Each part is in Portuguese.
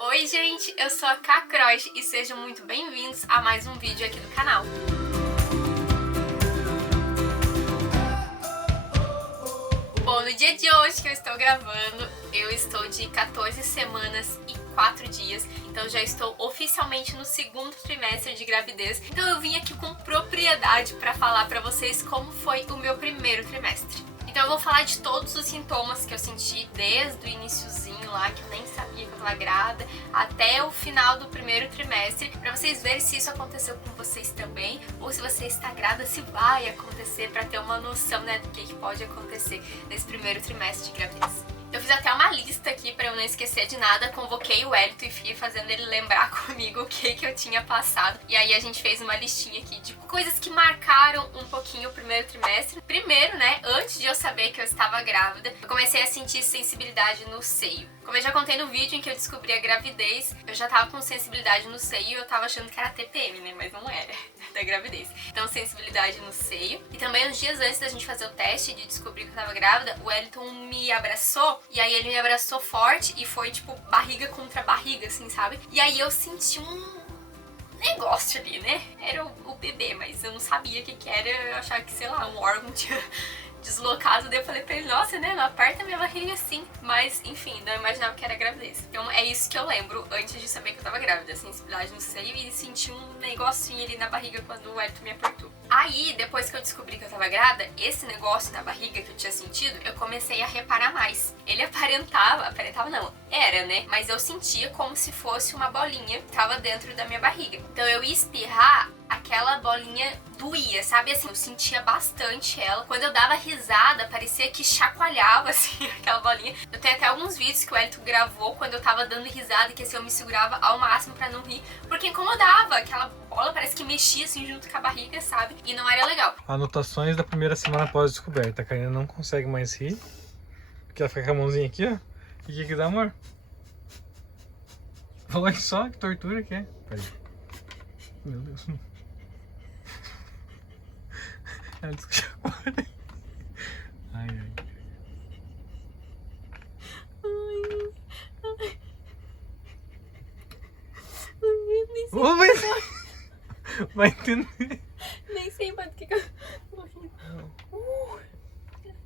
Oi gente, eu sou a Ká Croix e sejam muito bem-vindos a mais um vídeo aqui do canal. Bom, no dia de hoje que eu estou gravando, eu estou de 14 semanas e 4 dias, então já estou oficialmente no segundo trimestre de gravidez. Então eu vim aqui com propriedade para falar para vocês como foi o meu primeiro trimestre. Então eu vou falar de todos os sintomas que eu senti desde o iniciozinho lá, que eu nem sabia que eu tava grávida, até o final do primeiro trimestre, pra vocês verem se isso aconteceu com vocês também, ou se você está grávida, se vai acontecer, pra ter uma noção, né, do que pode acontecer nesse primeiro trimestre de gravidez. Eu fiz até uma lista aqui pra eu não esquecer de nada, convoquei o Wellington e fiquei fazendo ele lembrar comigo o que eu tinha passado. E aí a gente fez uma listinha aqui de coisas que marcaram um pouquinho o primeiro trimestre. Primeiro, né, antes de eu saber que eu estava grávida, eu comecei a sentir sensibilidade no seio. Como eu já contei no vídeo em que eu descobri a gravidez, eu já tava com sensibilidade no seio e eu tava achando que era TPM, né, mas não era, da gravidez. Então sensibilidade no seio. E também uns dias antes da gente fazer o teste de descobrir que eu tava grávida, o Wellington me abraçou. E aí ele me abraçou forte e foi tipo barriga contra barriga, assim, sabe? E aí eu senti um negócio ali, né? Era o bebê, mas eu não sabia o que era. Eu achava que, sei lá, um órgão tinha deslocado. Daí eu falei pra ele, nossa, né? Não aperta minha barriga assim. Mas, enfim, não imaginava que era gravidez. Então é isso que eu lembro antes de saber que eu tava grávida. Sensibilidade no seio e senti um negocinho ali na barriga quando o Wellington me apertou. Aí, depois que eu descobri que eu tava grávida, esse negócio na barriga que eu tinha sentido, eu comecei a reparar mais. Ele aparentava não, era, né? Mas eu sentia como se fosse uma bolinha que tava dentro da minha barriga. Então eu ia espirrar, aquela bolinha doía, sabe? Assim, eu sentia bastante ela. Quando eu dava risada, parecia que chacoalhava, assim, aquela bolinha. Eu tenho até alguns vídeos que o Wellington gravou quando eu tava dando risada, que assim, eu me segurava ao máximo pra não rir, porque incomodava. Aquela bola parece que mexia, assim, junto com a barriga, sabe? E não era legal. Anotações da primeira semana após descoberta. A Karina não consegue mais rir, porque ela fica com a mãozinha aqui, ó. E o que dá, amor? Olha só que tortura que é. Peraí. Meu Deus. Ela disse que chacoalha. Ai, ai. Oh, vai entender. Nem sei mais do que eu tô rindo.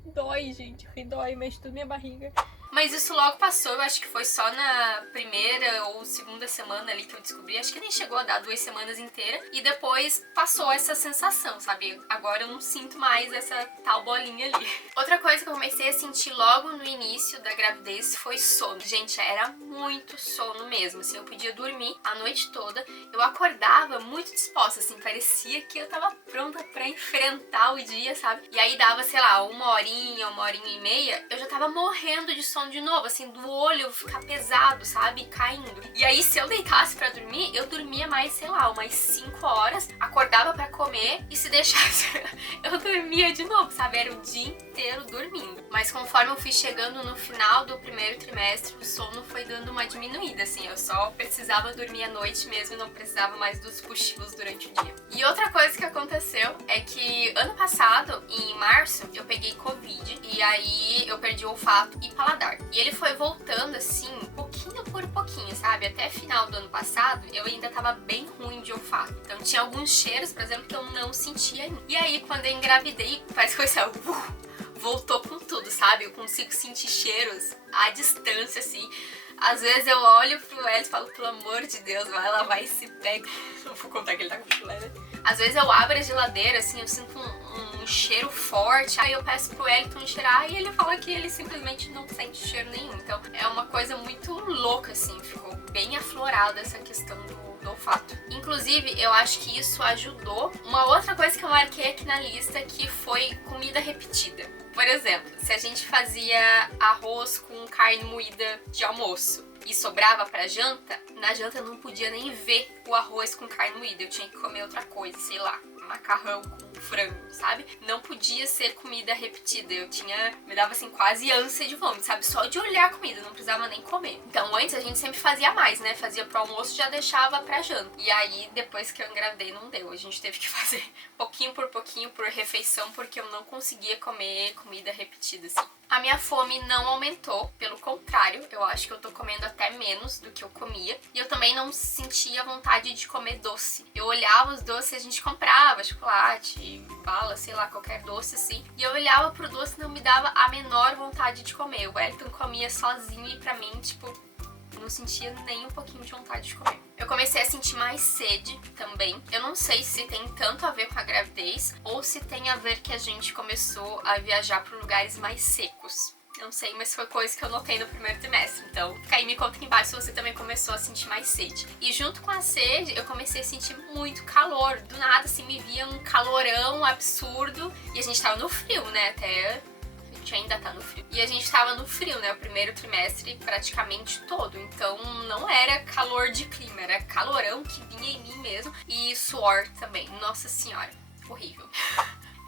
Dói, gente. Dói, mexe tudo minha barriga. Mas isso logo passou, eu acho que foi só na primeira ou segunda semana ali que eu descobri. Acho que nem chegou a dar 2 semanas inteiras. E depois passou essa sensação, sabe? Agora eu não sinto mais essa tal bolinha ali. Outra coisa que eu comecei a sentir logo no início da gravidez foi sono. Gente, era muito sono mesmo, assim, eu podia dormir a noite toda. Eu acordava muito disposta, assim, parecia que eu tava pronta pra enfrentar o dia, sabe? E aí dava, sei lá, uma horinha e meia, eu já tava morrendo de sono de novo, assim, do olho ficar pesado, sabe? Caindo. E aí, se eu deitasse pra dormir, eu dormia mais, sei lá, umas 5 horas, acordava pra comer e se deixasse, eu dormia de novo, sabe? Era o dia inteiro dormindo. Mas conforme eu fui chegando no final do primeiro trimestre, o sono foi dando uma diminuída, assim, eu só precisava dormir à noite mesmo, não precisava mais dos cochilos durante o dia. E outra coisa que aconteceu é que ano passado, em março, eu peguei Covid e aí eu perdi o olfato e paladar. E ele foi voltando assim, pouquinho por pouquinho, sabe? Até final do ano passado, eu ainda tava bem ruim de olfato. Então tinha alguns cheiros, por exemplo, que eu não sentia ainda. E aí, quando eu engravidei, parece que foi voltou com tudo, sabe? Eu consigo sentir cheiros à distância, assim. Às vezes eu olho pro Wellington e falo, pelo amor de Deus, vai lavar esse pé. Não vou contar que ele tá com chulé, né? Às vezes eu abro a geladeira, assim, eu sinto um cheiro forte. Aí eu peço pro Wellington cheirar e ele fala que ele simplesmente não sente cheiro nenhum. Então é uma coisa muito louca, assim. Ficou bem aflorada essa questão do olfato. Inclusive, eu acho que isso ajudou. Uma outra coisa que eu marquei aqui na lista que foi comida repetida. Por exemplo, se a gente fazia arroz com carne moída de almoço e sobrava pra janta, na janta eu não podia nem ver o arroz com carne moída. Eu tinha que comer outra coisa, sei lá, macarrão com frango, sabe? Não podia ser comida repetida. Me dava assim quase ânsia de vômito, sabe? Só de olhar a comida, não precisava nem comer. Então antes a gente sempre fazia mais, né? Fazia pro almoço e já deixava pra janta. E aí depois que eu engravidei não deu. A gente teve que fazer pouquinho por refeição porque eu não conseguia comer comida repetida assim. A minha fome não aumentou, pelo contrário, eu acho que eu tô comendo até menos do que eu comia. E eu também não sentia vontade de comer doce. Eu olhava os doces que a gente comprava, chocolate, bala, sei lá, qualquer doce assim. E eu olhava pro doce e não me dava a menor vontade de comer. O Wellington comia sozinho e pra mim, tipo, não sentia nem um pouquinho de vontade de comer. Eu comecei a sentir mais sede também. Eu não sei se tem tanto a ver com a gravidez ou se tem a ver que a gente começou a viajar para lugares mais secos. Eu não sei, mas foi coisa que eu notei no primeiro trimestre. Então, fica aí, me conta aqui embaixo se você também começou a sentir mais sede. E junto com a sede, eu comecei a sentir muito calor. Do nada, assim, me via um calorão absurdo. E a gente tava no frio, né? Até... a gente ainda tá no frio. E a gente tava no frio, né? O primeiro trimestre praticamente todo. Então não era calor de clima, era calorão que vinha em mim mesmo. E suor também. Nossa senhora, horrível.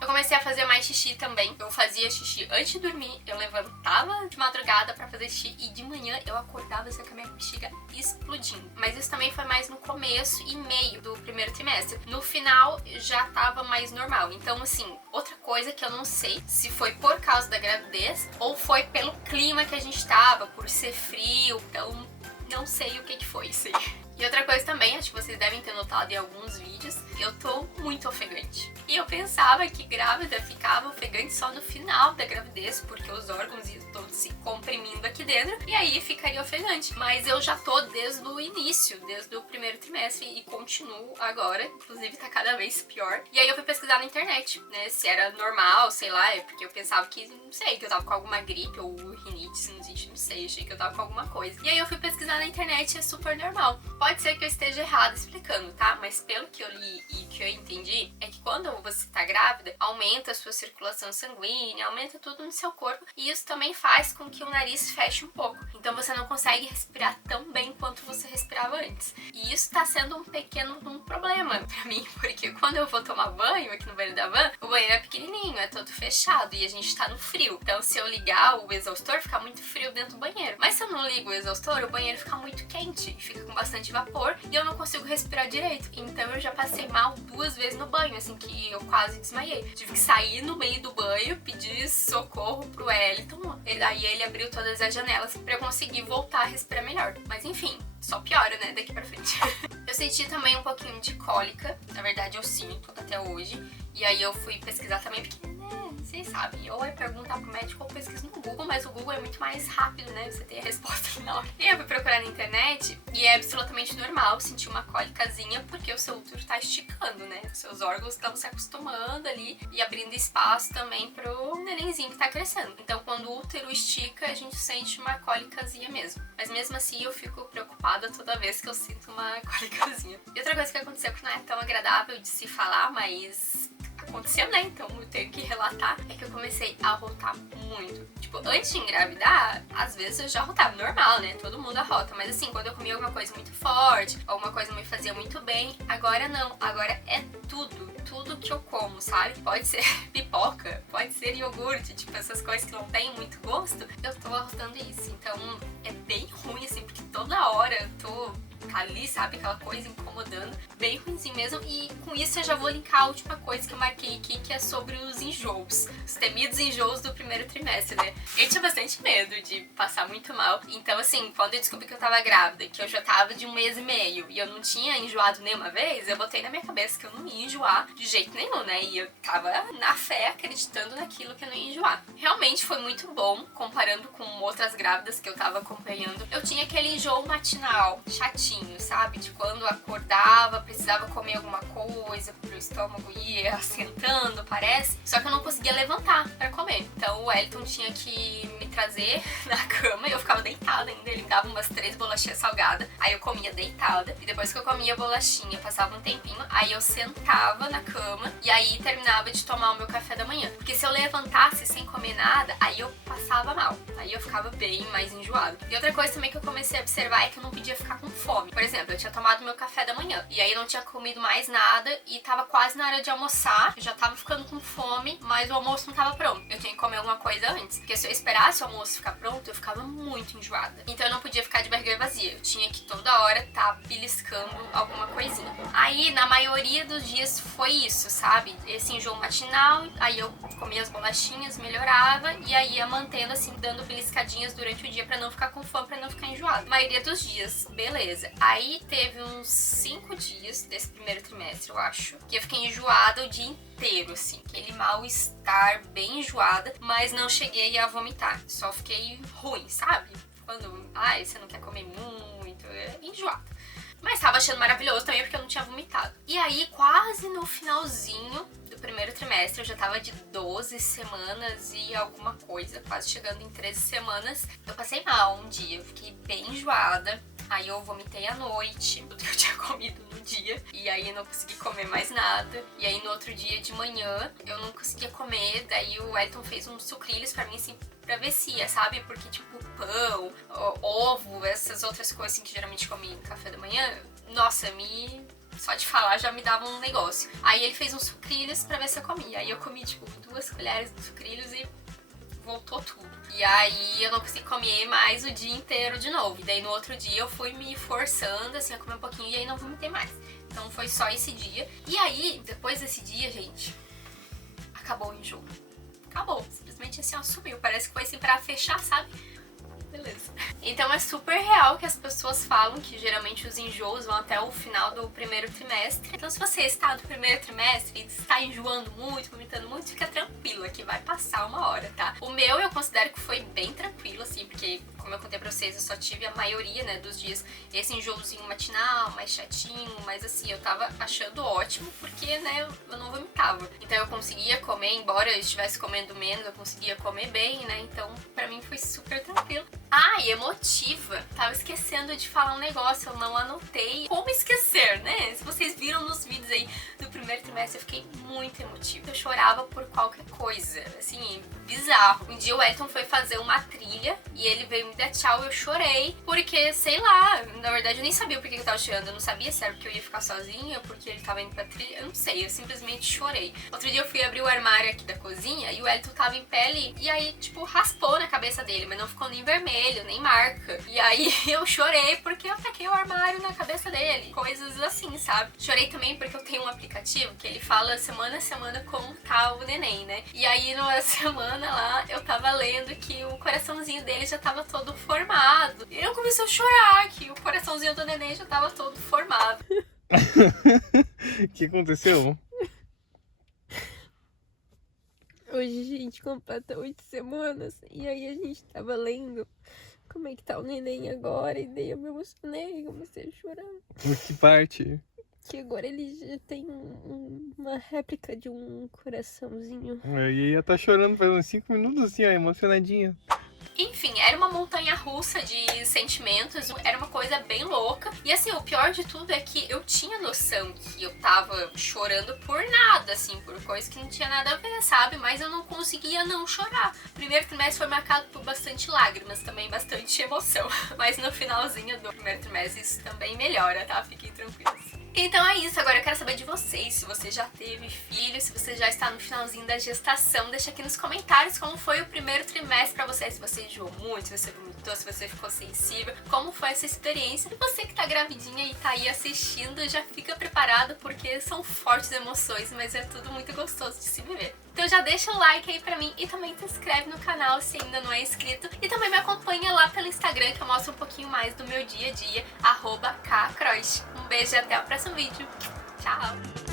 Eu comecei a fazer mais xixi também. Eu fazia xixi antes de dormir, eu levantava de madrugada pra fazer xixi e de manhã eu acordava assim com a minha bexiga explodindo. Mas isso também foi mais no começo e meio do primeiro trimestre. No final já tava mais normal. Então assim, outra coisa que eu não sei se foi por causa da gravidez ou foi pelo clima que a gente tava, por ser frio, então não sei o que foi isso aí. E outra coisa também, acho que vocês devem ter notado em alguns vídeos, eu tô muito ofegante. E eu pensava que grávida ficava ofegante só no final da gravidez, porque os órgãos iam todos se comprimindo aqui dentro, e aí ficaria ofegante. Mas eu já tô desde o início, desde o primeiro trimestre, e continuo agora, inclusive tá cada vez pior. E aí eu fui pesquisar na internet, né, se era normal, sei lá, é porque eu pensava que, não sei, que eu tava com alguma gripe ou rinite, sinusite, não sei, achei que eu tava com alguma coisa. E aí eu fui pesquisar na internet e é super normal. Pode ser que eu esteja errada explicando, tá? Mas pelo que eu li e que eu entendi, é que quando você tá grávida, aumenta a sua circulação sanguínea, aumenta tudo no seu corpo, e isso também faz com que o nariz feche um pouco. Então você não consegue respirar tão bem quanto você respirava antes. E isso tá sendo um problema pra mim, porque quando eu vou tomar banho aqui no banheiro da van, o banheiro é pequenininho, é todo fechado, e a gente tá no frio. Então se eu ligar o exaustor, fica muito frio dentro do banheiro. Mas se eu não ligo o exaustor, o banheiro fica muito quente, fica com bastante vapor e eu não consigo respirar direito. Então eu já passei mal 2 vezes no banho, assim, que eu quase desmaiei. Tive que sair no meio do banho, pedir socorro pro Wellington. Aí ele abriu todas as janelas pra eu conseguir voltar a respirar melhor. Mas enfim, só piora, né, daqui pra frente. Eu senti também um pouquinho de cólica. Na verdade eu sinto até hoje. E aí eu fui pesquisar também, porque, né, vocês sabem, ou é perguntar pro médico ou pesquiso no Google, mas o Google é muito mais rápido, né, você tem a resposta ali na hora. E eu fui procurar na internet e é absolutamente normal sentir uma cólicazinha, porque o seu útero tá esticando, né, os seus órgãos estão se acostumando ali e abrindo espaço também pro nenenzinho que tá crescendo. Então quando o útero estica, a gente sente uma cólicazinha mesmo. Mas mesmo assim eu fico preocupada toda vez que eu sinto uma cólicazinha. E outra coisa que aconteceu que não é tão agradável de se falar, mas aconteceu, né? Então eu tenho que relatar, é que eu comecei a arrotar muito. Tipo, antes de engravidar, às vezes eu já arrotava, normal, né? Todo mundo arrota, mas assim, quando eu comia alguma coisa muito forte, alguma coisa não me fazia muito bem, agora não, agora é tudo que eu como, sabe? Pode ser pipoca, pode ser iogurte, tipo, essas coisas que não tem muito gosto, eu tô arrotando isso. Então é bem ruim, assim, porque toda hora eu tô ali, sabe, aquela coisa incomodando, bem ruimzinho mesmo. E com isso eu já vou linkar a última coisa que eu marquei aqui, que é sobre os enjoos, os temidos enjoos do primeiro trimestre, né? Eu tinha bastante medo de passar muito mal, então assim, quando eu descobri que eu tava grávida, que eu já tava de 1 mês e meio e eu não tinha enjoado nenhuma vez, eu botei na minha cabeça que eu não ia enjoar de jeito nenhum, né? E eu tava na fé, acreditando naquilo que eu não ia enjoar. Realmente foi muito bom, comparando com outras grávidas que eu tava acompanhando. Eu tinha aquele enjoo matinal, chatinho, sabe? De quando acordava, precisava comer alguma coisa pro estômago ir assentando, parece. Só que eu não conseguia levantar pra comer. Então o Wellington tinha que me trazer na cama e eu ficava deitada ainda. Ele me dava umas 3 bolachinhas salgadas, aí eu comia deitada. E depois que eu comia a bolachinha, passava um tempinho, aí eu sentava na cama e aí terminava de tomar o meu café da manhã. Porque se eu levantasse sem comer nada, aí eu passava mal. Aí eu ficava bem mais enjoada. E outra coisa também que eu comecei a observar é que eu não podia ficar com fome. Por exemplo, eu tinha tomado meu café da manhã. E aí eu não tinha comido mais nada e tava quase na hora de almoçar. Eu já tava ficando com fome, mas o almoço não tava pronto. Eu tinha que comer alguma coisa antes, porque se eu esperasse o almoço ficar pronto, eu ficava muito enjoada. Então eu não podia ficar de barriga vazia. Eu tinha que toda hora tá beliscando alguma coisinha. Aí, na maioria dos dias foi isso, sabe? Esse enjoo matinal, aí eu comia as bolachinhas, melhorava, e aí ia mantendo assim, dando beliscadinhas durante o dia pra não ficar com fome, pra não ficar enjoada. Maioria dos dias, beleza. Aí teve uns 5 dias desse primeiro trimestre, eu acho, que eu fiquei enjoada o dia inteiro, assim. Aquele mal-estar, bem enjoada, mas não cheguei a vomitar. Só fiquei ruim, sabe? Quando, você não quer comer muito, é enjoada. Mas tava achando maravilhoso também porque eu não tinha vomitado. E aí, quase no finalzinho do primeiro trimestre, eu já tava de 12 semanas e alguma coisa, quase chegando em 13 semanas. Eu passei mal um dia, eu fiquei bem enjoada. Aí eu vomitei à noite, tudo que eu tinha comido no dia. E aí eu não consegui comer mais nada. E aí no outro dia de manhã, eu não conseguia comer. Daí o Elton fez uns sucrilhos pra mim, assim, pra ver se ia, sabe? Porque, tipo, pão, ovo, essas outras coisas assim, que geralmente come no café da manhã, nossa, só de falar já me dava um negócio. Aí ele fez uns sucrilhos pra ver se eu comia. Aí eu comi, tipo, 2 colheres de sucrilhos e voltou tudo. E aí eu não consegui comer mais o dia inteiro de novo. E daí no outro dia eu fui me forçando, assim, a comer um pouquinho e aí não vomitei mais. Então foi só esse dia. E aí, depois desse dia, gente, acabou o enjoo. Acabou. Simplesmente assim, ó, sumiu. Parece que foi assim pra fechar, sabe? Beleza. Então é super real que as pessoas falam que geralmente os enjoos vão até o final do primeiro trimestre. Então se você está no primeiro trimestre e está enjoando muito, vomitando muito, fica tranquila que vai passar uma hora, tá? O meu eu considero que foi bem tranquilo, assim, porque como eu contei pra vocês, eu só tive a maioria, né, dos dias esse enjoozinho matinal, mais chatinho, mas assim, eu tava achando ótimo porque, né, eu não vomitava. Então eu conseguia comer, embora eu estivesse comendo menos, eu conseguia comer bem, né, então pra mim foi super tranquilo. E emotiva. Tava esquecendo de falar um negócio, eu não anotei. Como esquecer, né? Se vocês viram nos vídeos aí do primeiro trimestre, eu fiquei muito emotiva. Eu chorava por qualquer coisa, assim, bizarro. Um dia o Elton foi fazer uma trilha e ele veio me dar tchau e eu chorei. Porque, sei lá, na verdade eu nem sabia por que eu tava chorando. Eu não sabia se era porque eu ia ficar sozinha, porque ele tava indo pra trilha. Eu não sei, eu simplesmente chorei. Outro dia eu fui abrir o armário aqui da cozinha e o Elton tava em pé ali. E aí, tipo, raspou na cabeça dele, mas não ficou nem vermelho, nem marca. E aí eu chorei porque eu taquei o armário na cabeça dele. Coisas assim, sabe? Chorei também porque eu tenho um aplicativo que ele fala semana a semana como tá o neném, né? E aí numa semana lá eu tava lendo que o coraçãozinho dele já tava todo formado. E eu comecei a chorar que o coraçãozinho do neném já tava todo formado. O que aconteceu? Hoje a gente completa 8 semanas e aí a gente tava lendo como é que tá o neném agora e daí eu me emocionei e comecei a chorar. Que parte? Que agora ele já tem uma réplica de um coraçãozinho. E ia tá chorando faz uns 5 minutos assim, ó, emocionadinha. Enfim, era uma montanha-russa de sentimentos, era uma coisa bem louca. E assim, o pior de tudo é que eu tinha noção que eu tava chorando por nada, assim, por coisa que não tinha nada a ver, sabe? Mas eu não conseguia não chorar. O primeiro trimestre foi marcado por bastante lágrimas, também bastante emoção. Mas no finalzinho do primeiro trimestre isso também melhora, tá? Fiquem tranquilos. Então é isso, agora eu quero saber de vocês, se você já teve filho, se você já está no finalzinho da gestação, deixa aqui nos comentários como foi o primeiro trimestre pra você, se você enjoou muito, se você vomitou, se você ficou sensível, como foi essa experiência. E você que tá gravidinha e tá aí assistindo, já fica preparado porque são fortes emoções, mas é tudo muito gostoso de se viver. Então já deixa o like aí pra mim e também se inscreve no canal se ainda não é inscrito. E também me acompanha lá pelo Instagram que eu mostro um pouquinho mais do meu dia a dia, @kcroix. Um beijo e até o próximo vídeo. Tchau!